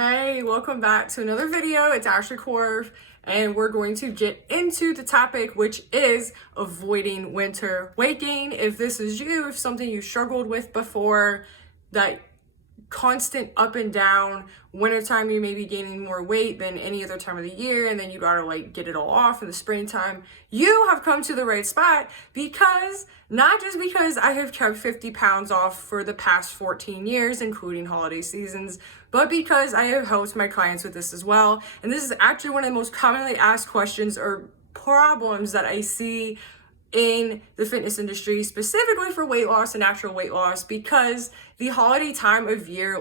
Hey, welcome back to another video. It's Ashley Corv, and we're going to get into the topic, which is avoiding winter weight gain. If this is you, if something you struggled with before, that constant up and down, wintertime you may be gaining more weight than any other time of the year, and then you gotta get it all off in the springtime, you have come to the right spot, because not just because I have kept 50 pounds off for the past 14 years, including holiday seasons, but because I have helped my clients with this as well. And this is actually one of the most commonly asked questions or problems that I see in the fitness industry, specifically for weight loss and natural weight loss, because the holiday time of year,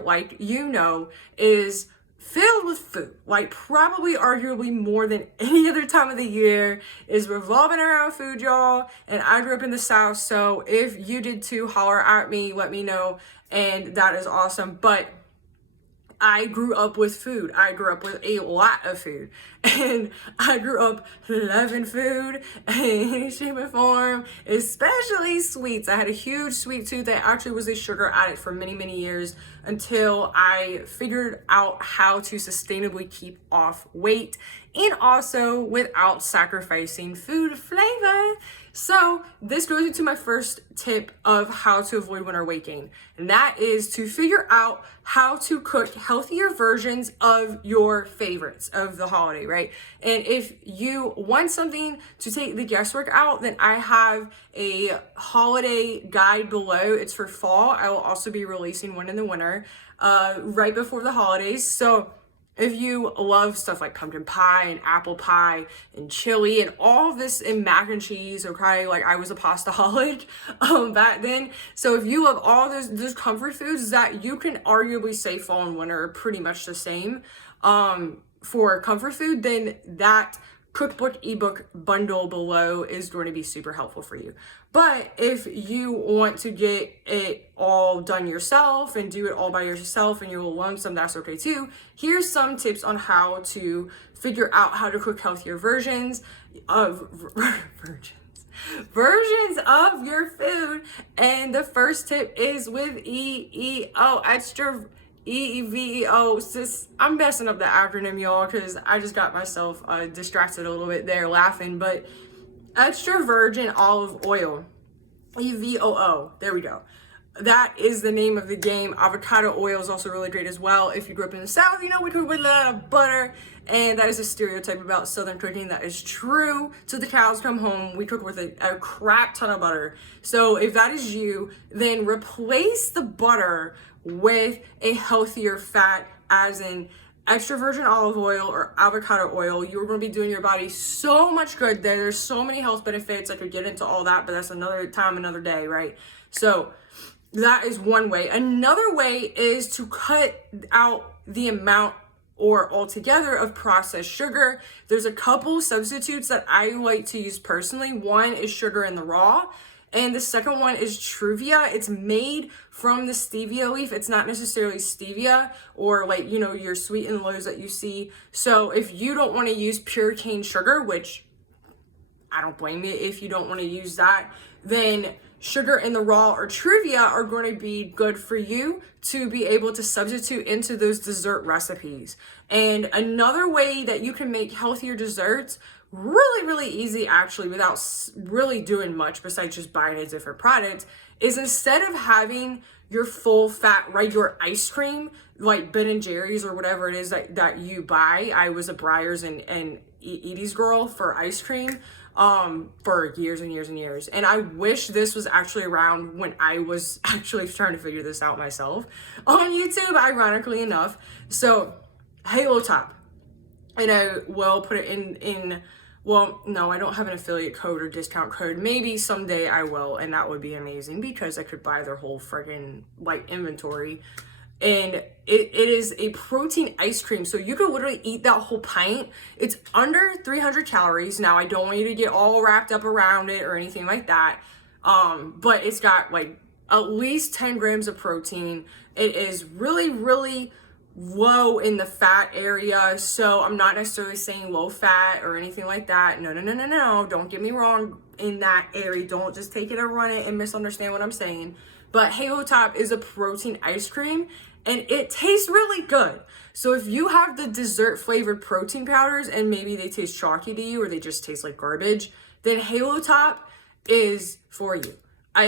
is filled with food. Probably arguably more than any other time of the year is revolving around food, y'all. And I grew up in the South, so if you did too, holler at me, let me know, and that is awesome. But I grew up with food. I grew up with a lot of food. And I grew up loving food in any shape or form, especially sweets. I had a huge sweet tooth that actually was a sugar addict for many, many years until I figured out how to sustainably keep off weight and also without sacrificing food flavor. So this goes into my first tip of how to avoid winter weight gain, and that is to figure out how to cook healthier versions of your favorites of the holiday, right? And if you want something to take the guesswork out, then I have a holiday guide below. It's for fall. I will also be releasing one in the winter, right before the holidays. So if you love stuff like pumpkin pie and apple pie and chili and all of this and mac and cheese, okay, I was a pastaholic back then. So if you love all those comfort foods that you can arguably say fall and winter are pretty much the same for comfort food, then that cookbook ebook bundle below is going to be super helpful for you. But if you want to get it all done yourself and do it all by yourself and you're lonesome, that's okay too. Here's some tips on how to figure out how to cook healthier versions of your food. And the first tip is with extra EEVEO. I'm messing up the acronym, y'all, because I just got myself distracted a little bit there laughing. But extra virgin olive oil, EVOO. There we go. That is the name of the game. Avocado oil is also really great as well. If you grew up in the South, we cook with a lot of butter. And that is a stereotype about Southern cooking that is true. Till the cows come home, we cook with a crap ton of butter. So if that is you, then replace the butter with a healthier fat, as in extra virgin olive oil or avocado oil. You're going to be doing your body so much good there. There's so many health benefits. I could get into all that, but that's another time, another day, right? So that is one way. Another way is to cut out the amount or altogether of processed sugar. There's a couple substitutes that I like to use personally. One is sugar in the raw, and the second one is Truvia. It's made from the stevia leaf. It's not necessarily stevia or your sweet and lows that you see. So if you don't want to use pure cane sugar, which I don't blame you if you don't want to use that, then sugar in the raw or Truvia are going to be good for you to be able to substitute into those dessert recipes. And another way that you can make healthier desserts, really, really easy actually, without really doing much besides just buying a different product, is instead of having your full fat regular ice cream like Ben & Jerry's or whatever it is that you buy. I was a Breyers and Edie's girl for ice cream for years and years and years. And I wish this was actually around when I was actually trying to figure this out myself on YouTube, ironically enough. So Halo Top, and I will put it in well, no, I don't have an affiliate code or discount code. Maybe someday I will, and that would be amazing because I could buy their whole friggin' inventory. And it is a protein ice cream, so you could literally eat that whole pint. It's under 300 calories. Now, I don't want you to get all wrapped up around it or anything like that, but it's got at least 10 grams of protein. It is really, really low in the fat area, so I'm not necessarily saying low fat or anything like that. No, don't get me wrong in that area. Don't just take it and run it and misunderstand what I'm saying. But Halo Top is a protein ice cream, and it tastes really good. So if you have the dessert flavored protein powders and maybe they taste chalky to you or they just taste like garbage, then Halo Top is for you.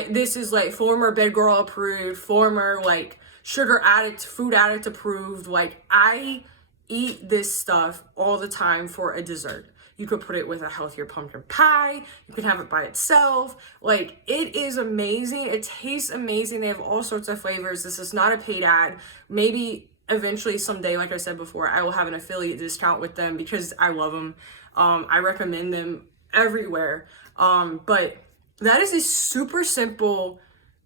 This is like former Bed Girl approved, former like sugar addict, food addict approved. Like, I eat this stuff all the time for a dessert. You could put it with a healthier pumpkin pie. You can have it by itself. Like, it is amazing. It tastes amazing. They have all sorts of flavors. This is not a paid ad. Maybe eventually someday, like I said before, I will have an affiliate discount with them because I love them. I recommend them everywhere. But that is a super simple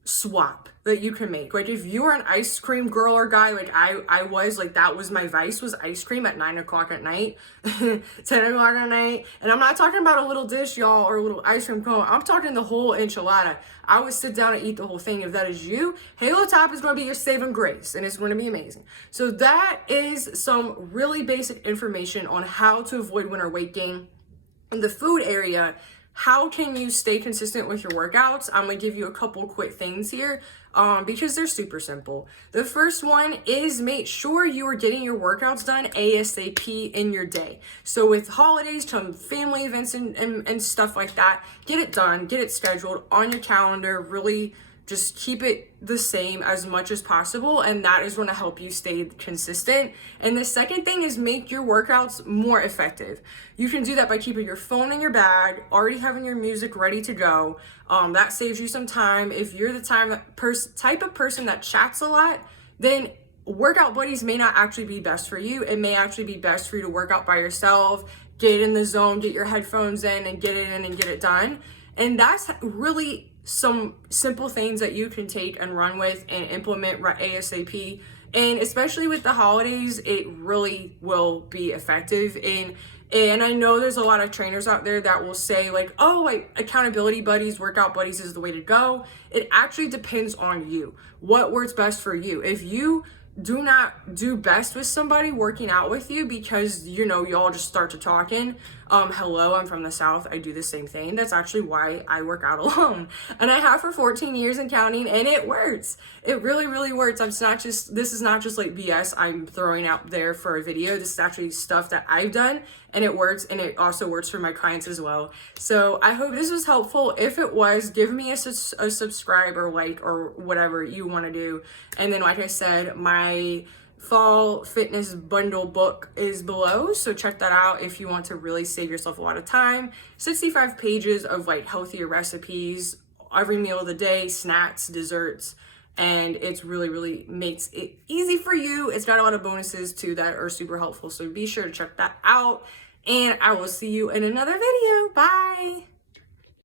swap that you can make. Like, if you are an ice cream girl or guy, like I was, like, that was my vice, was ice cream at 9 o'clock at night, 10 o'clock at night. And I'm not talking about a little dish, y'all, or a little ice cream cone. I'm talking the whole enchilada. I would sit down and eat the whole thing. If that is you, Halo Top is going to be your saving grace, and it's going to be amazing. So that is some really basic information on how to avoid winter weight gain. In the food area, how can you stay consistent with your workouts? I'm gonna give you a couple quick things here because they're super simple. The first one is make sure you are getting your workouts done ASAP in your day. So with holidays, some family events and stuff like that, get it done, get it scheduled on your calendar, really just keep it the same as much as possible, and that is going to help you stay consistent. And the second thing is make your workouts more effective. You can do that by keeping your phone in your bag, already having your music ready to go. That saves you some time. If you're the type of person that chats a lot, then workout buddies may not actually be best for you. It may actually be best for you to work out by yourself, get in the zone, get your headphones in and get it in and get it done. And that's really some simple things that you can take and run with and implement ASAP. And especially with the holidays, it really will be effective. And I know there's a lot of trainers out there that will say like, oh, like accountability buddies, workout buddies is the way to go. It actually depends on you. What works best for you? If you do not do best with somebody working out with you because, you know, y'all just start to talking. Hello, I'm from the South. I do the same thing. That's actually why I work out alone. And I have for 14 years and counting, and it works. It really, really works. This is not just like BS I'm throwing out there for a video. This is actually stuff that I've done, and it works, and it also works for my clients as well. So I hope this was helpful. If it was, give me a subscribe or like or whatever you want to do. And then, like I said, my fall fitness bundle book is below, so check that out if you want to really save yourself a lot of time. 65 pages of like healthier recipes every meal of the day, snacks, desserts, and it's really makes it easy for you. It's got a lot of bonuses too that are super helpful, so be sure to check that out, and I will see you in another video. Bye.